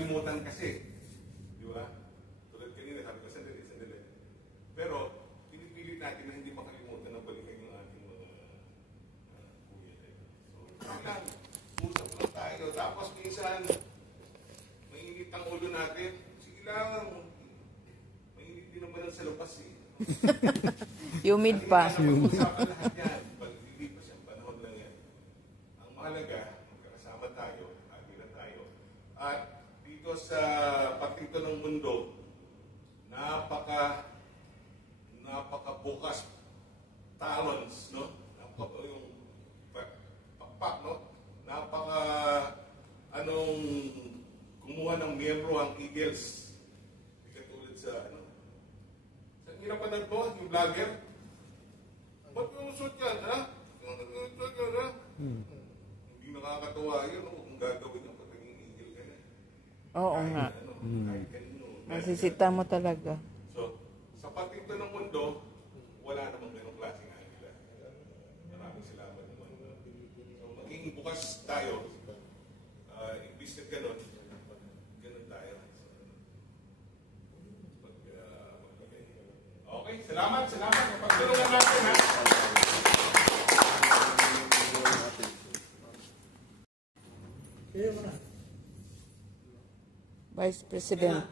makalimutan kasi. Di ba? Tulad kanina, sabi ko, sandali. Pero, pinipilit natin na hindi makalimutan na balikan yung ating mga kuya. So, kailangan, usap lang tayo. Tapos, minsan, mainit ang ulo natin. Sige lang, mainit din naman ang sa labas eh. Humid pa. Pag-usapan lahat yan. Pag-ilipas yan, panahon lang yan. Ang mahalaga, magkakasama tayo, agila tayo. At dito sa patinto ng mundo, napaka-bukas talons, no? Yung pakpak, no? Kumuha ng miyembro ang Eagles. Hindi katulad sa, sa hirapan mo, yung vlogger. Ba't yung usot yan, ha? Hindi nakakatawa yun, kung gagawin yung pagiging eagle ka na. Oo nga. Nasisita mo talaga. So, sa patinto ng mundo, wala namang ganong klaseng agila. Maraming salamat naman. So, maging bukas tayo. Imbis na ganon tayo. Okay, salamat. Pagtulungan natin, ha? Vice President.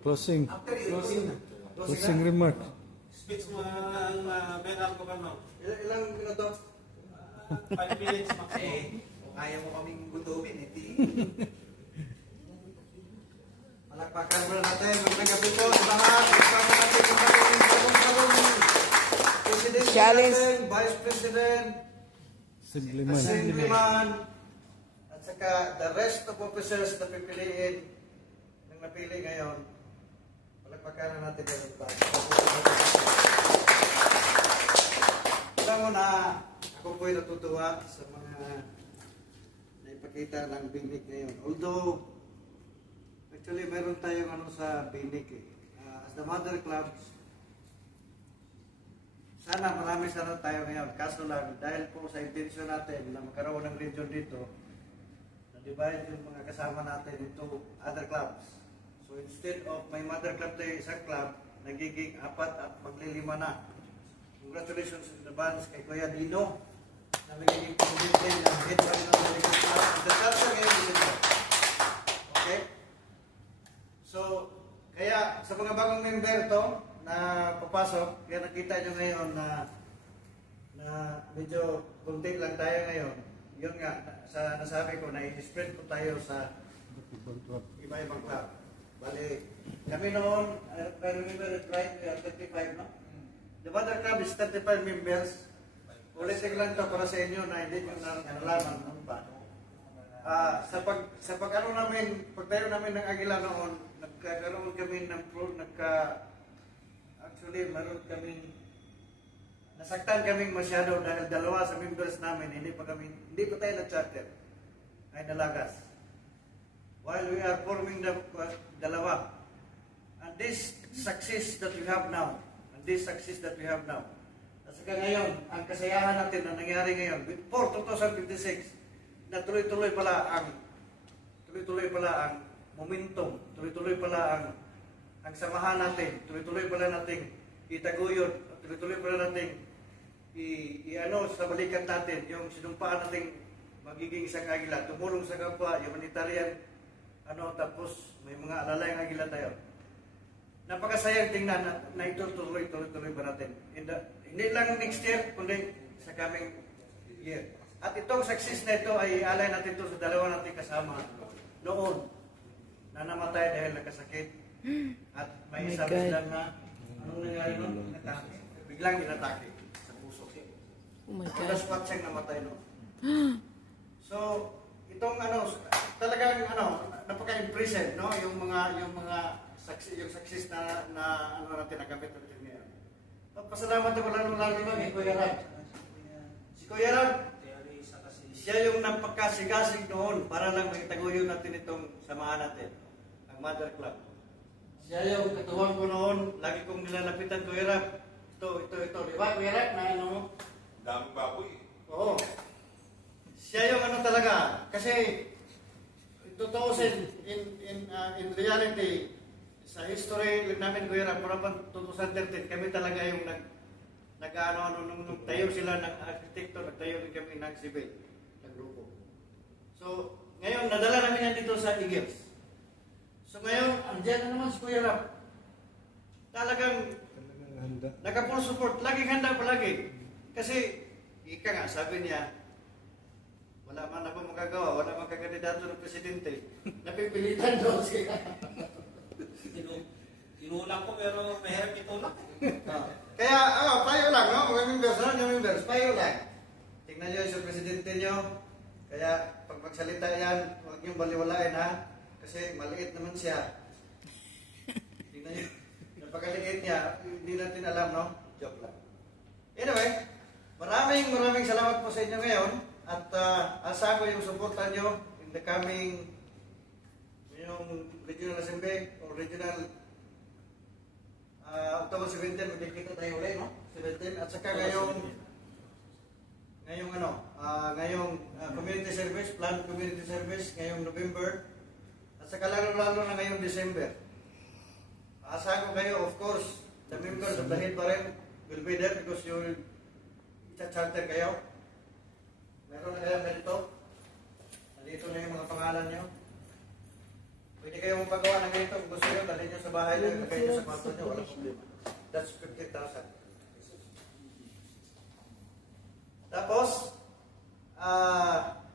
Closing remark. Speech mo ang Benal ko ba, no? Ilang minuto? 5 minutes max. Kung kaya mo kaming gutumin, hindi. Palakpakan muna natin. Magandang gabi po sa lahat. Kasama natin yung ating talong-talong President natin, Vice President, Assemblyman, at saka the rest of officers na pipiliin ng napili ngayon. Palakpakan na natin yung alam mo na ako po'y natutuwa sa mga naipakita ng binig ngayon. Although, actually, meron tayong sa binig eh. As the Mother Club, sana marami sana tayo ngayon. Kaso lang, dahil po sa intensyon natin na magkaroon ng region dito, na-divide yung mga kasama natin into other clubs. So instead of may Mother Club tayo isang club, nagiging 4 at maglilima na. Congratulations in advance kay Kuya Dino na magiging presidente ng head of the club. The chapter ngayon is ito. Okay? So, kaya sa mga bagong member to na papasok, kaya nakita nyo ngayon na medyo kunti lang tayo ngayon. Yun nga, sa nasabi ko na i-spread ko tayo sa iba-ibang club. Bali, kami noon, I remember it right, we are 35, no? The Mother Club is 35 members. Ulitin lang ito para sa inyo na hindi nyo nalaman noon pa. Sa pag-ano namin, pagtayo namin ng Agila noon, nagkaroon kami ng actually, meron kami, nasaktan kaming masyado dahil dalawa sa members namin, hindi pa tayo na-charter, ay nalagas. While we are forming the dalawa. And this success that we have now, at saka ngayon, ang kasayahan natin na nangyari ngayon, before 2056, na tuloy-tuloy pala ang momentum, tuloy-tuloy pala ang samahan natin, tuloy-tuloy pala nating itaguyod, tuloy-tuloy pala nating sa balikan natin, yung sinumpaan nating magiging isang agila, tumulong sa kapwa, humanitarian, tapos may mga alalayang agila tayo. Napakasayang tingnan na ito tuloy ba natin. Hindi lang next year, kundi sa coming year. At itong success na ito ay alay natin ito sa dalawa natin kasama noon na namatay dahil nagkasakit. At may isa sila na anong nangyari noon? Biglang inatake sa puso. Oh my God. That's what siyang namatay noon. So, itong talagang napaka-impressive, no? Yung success na natin nagamit natin ngayon. Pasalamat ako lalo kay Kuya Rab. Si Kuya Rab, siya yung napakasigasig noon para lang maitaguyod natin itong samahan natin, ang Mother Club. Siya yung katuwang ko noon, lagi kong nilalapitan, Kuya Rab. Ito. Di ba, Kuya Rab, na daming baboy. Oo. siya yung ano talaga. Kasi, tutuusin, in reality, sa history namin, Kuya Ram, para pang 2013, kami talaga yung nung tayo sila ng arkitekto, nagtayo din kami ng civil, ng grupo. So, ngayon, nadala namin yan dito sa Eagles. So ngayon, andyan na naman si Kuya Ram. Talagang Handa. naka-full support, laging handa palagi. Kasi, ika nga, sabi niya, wala man ako magagawa, wala man kakandidato ng presidente. Napipilitan daw siya. Tinulak ko pero mahirap itulak. Kaya, payo lang, no? Mga members, no? Yung members, payo lang. Tingnan nyo yung presidente nyo. Kaya, pag magsalita yan, huwag niyong baliwalain, ha? Kasi maliit naman siya. Tingnan nyo, napakaliit niya, hindi natin alam, no? Joke lang. Anyway, maraming salamat po sa inyo ngayon. At asahan ko yung suporta nyo in the coming yung Regional Assembly o Regional October 17, magkikita tayo ulit, no? 17. At saka ngayong community service, planned community service ngayong November. At saka lalo na ngayong December. Asahan ko kayo, of course, the members of the head bar will be there because you will charter kayo. Meron na kayo ganito. Nandito na yung mga pangalan nyo. Pwede kayo magpagawa ng ganito kung gusto nyo, dalhin nyo sa bahay nyo, ilagay nyo sa kwarto nyo, walang problema. That's 50,000. Tapos,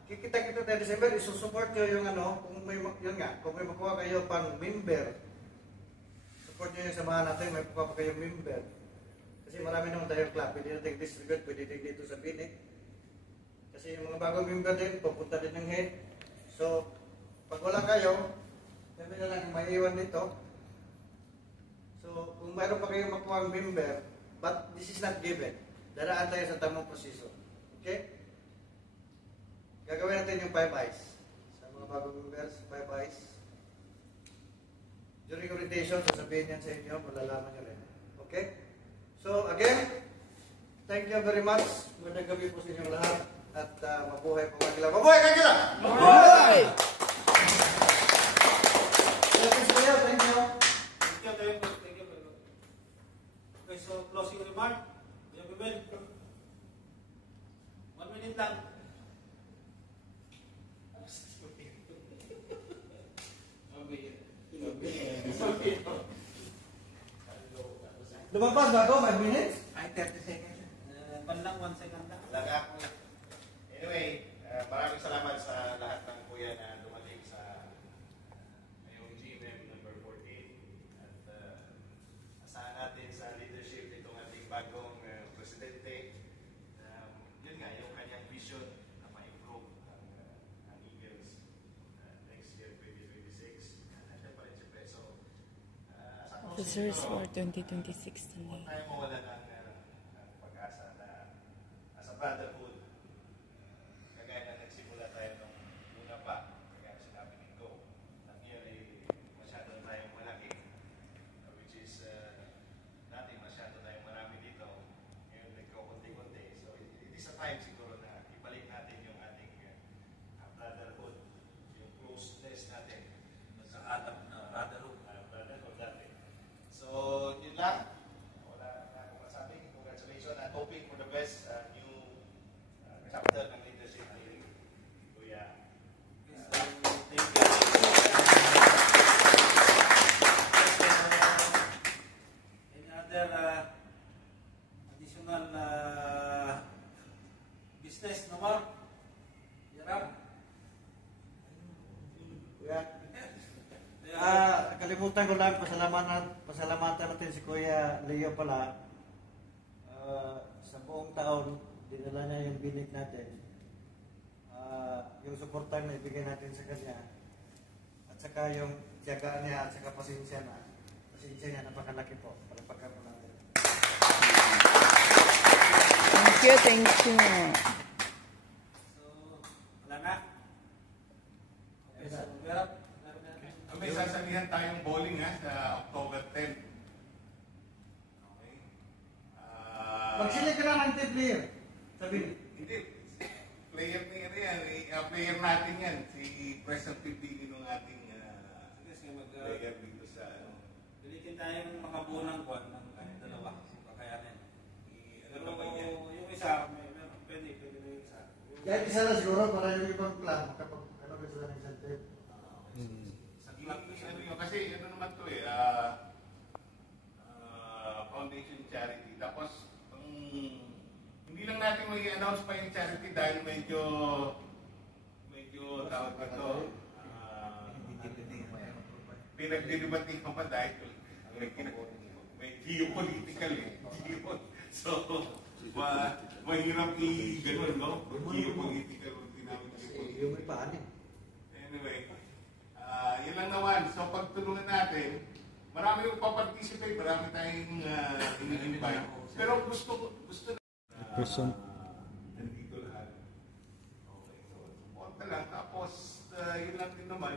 kikita-kita tayo December, isusupport nyo yung kung may makuha kayo pang member, support nyo yung samahan natin, may makuha pa kayong member. Kasi marami naman tayong club, pwede natin distribute, pwede din dito sa Phoenix. Kasi yung mga bagong member din, pupunta din ng head. So, pag wala kayo, kami na lang maiiwan dito. So, kung mayroon pa kayong makuha ang member, but this is not given. Daraan tayo sa tamang posisyon. Okay? Gagawin natin yung 5 eyes. Sa mga bagong members, 5 eyes. During orientation, sasabihin yan sa inyo, malalaman nyo rin. Okay? So, again, thank you very much. Magandang gabi po sa inyong lahat. At mabuhay po Kagila. Mabuhay Kagila! Mabuhay! Thank you. Thank you. Okay, so closing remark. Kuya Bibel. 1 minute lang. Lumabas ba ako? 5 minutes? Ay, 30 seconds. Panlang 1 second lang. Talaga. Anyway, maraming salamat sa lahat ng kuya na dumating sa ngayong GMM number 14. At asahan natin sa leadership nitong ating bagong presidente. Yun nga, yung kanyang vision na ma-improve ang Eagles next year, 2026. Nandiyan pa rin si Preso. Officers for 2026 Huwag tuloy. tayo mawala ng pag-asa na as a brotherhood, kagaya na nagsimula tayo nung una pa, kagaya na sinabi ni Go, na nearly masyado na tayong malaki, which is dati masyado tayong marami dito, ngayon nagkakunti-kunti. So it is a time siguro na ibalik natin yung ating brotherhood, yung closeness natin sa ating brotherhood natin. So, yun lang. Wala na akong masabi. Congratulations and hoping for the best new chapter ng leadership ni Kuya. Thank you. Any other additional business, no more? Yarap? Kalimutan ko lang, pasalamatan natin si Kuya Leo pala. Sa buong taon, dinala niya yung binig natin. Yung suportan na ibigay natin sa kanya. At saka yung tiyagaan niya at saka pasensya niya, napakalaki po. Palagpakan po natin. Thank you. So, wala na? Okay, so, Yarap? May sasabihan tayong bowling sa October 10. Okay? Magsili ka na ng player. Sabi Hindi. Player ni yan. yan, si President Pipili ng ating Kasi player dito sa ano. pilitin tayong makabuo ng buwan ng kahit dalawa kung kakayanin. Ano Pero na ba yan? yung isa, pwede na yung isa. Kahit isa na siguro para yung ibang plan, kapag ano ba sila ng incentive. Sa club ko siya. Ano yun, kasi ano naman to eh, foundation charity. Tapos, hindi lang natin may announce pa yung charity dahil medyo tawag pa to. Pinagdidibatihan pa dahil may geopolitical eh. So, mahirap i-gano'n, no? Geopolitical, Yung may paanin. Anyway, yun lang naman. So, pagtulungan natin, marami yung pa-participate, marami tayong in-invite. Pero gusto Person. nandito lahat. Okay, so support lang. Tapos, yun lang din naman,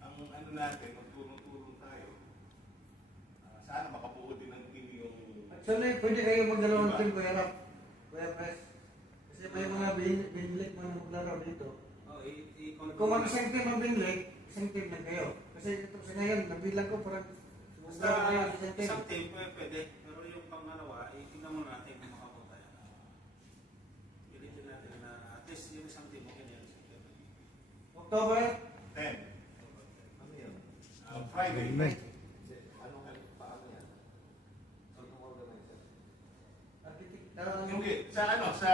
ang ano natin, magtulong-tulong tayo. Sana makabuo din ng team yung... Actually, pwede kayo magdalaw ng team, Kuya Rap. Kuya Pres. Kasi may mga binlik mga maglaro dito. Kung ang isang team ang binlik, isang team lang kayo. Kasi ito sa ngayon, nabilang ko parang Basta isang team, pwede. Pero yung pangalawa, tingnan mo natin kung makapunta yan. Pilitin natin na at least yung isang team, okay na yan. October 10. Friday. Hindi, sa ano, sa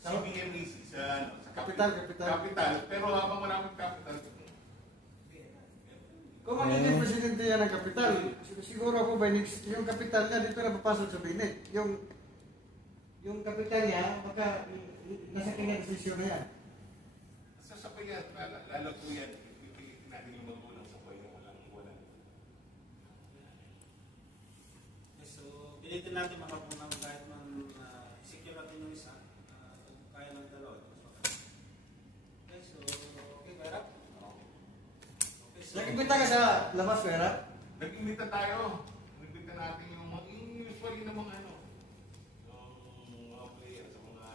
CBMEC, sa ano, sa Capital. Capital. Pero habang wala akong capital, Kung magiging presidente yan ng kapital, siguro ako by next, yung kapital niya dito na papasok sa Binig. Yung kapital niya, baka nasa kanya desisyon na yan. sa payan, lalo po yan, pipilitin natin yung magulang sa payan, walang. So, pilitin natin makapunang kahit man secure natin yung isa. Kaya ng dalawa. Okay, so, okay, Berap? Okay, so, Nakikita ka sa labas, Kuya Rap? Nag-imbita tayo. Nag-imbita natin yung usually na mga ano, yung mga player sa mga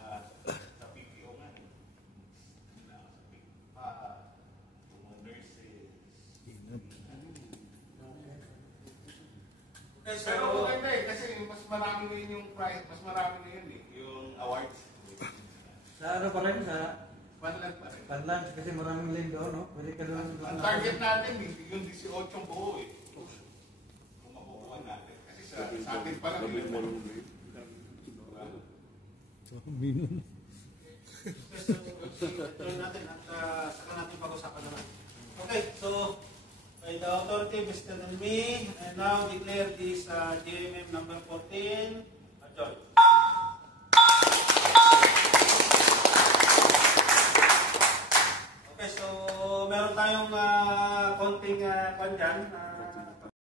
sa PPO nga. Sa PPA, yung mga nurses. okay, so, Pero maganda eh, kasi mas marami na yun yung prize, mas marami na yun eh, yung awards. Sa ano pa rin, sa Panlan pa rin. Padlands, kasi maraming lane doon, no? Pwede ka doon. Ang target natin, yung 18 buo eh. Kung makukuha natin. Kasi sa atin pa lang yun. Minun. tuloy natin at saka natin pag-usapan naman. Okay, so, by the authority vested in me, I now declare this GMM number 14 adjourned. Okay, so meron tayong konting kwan dyan.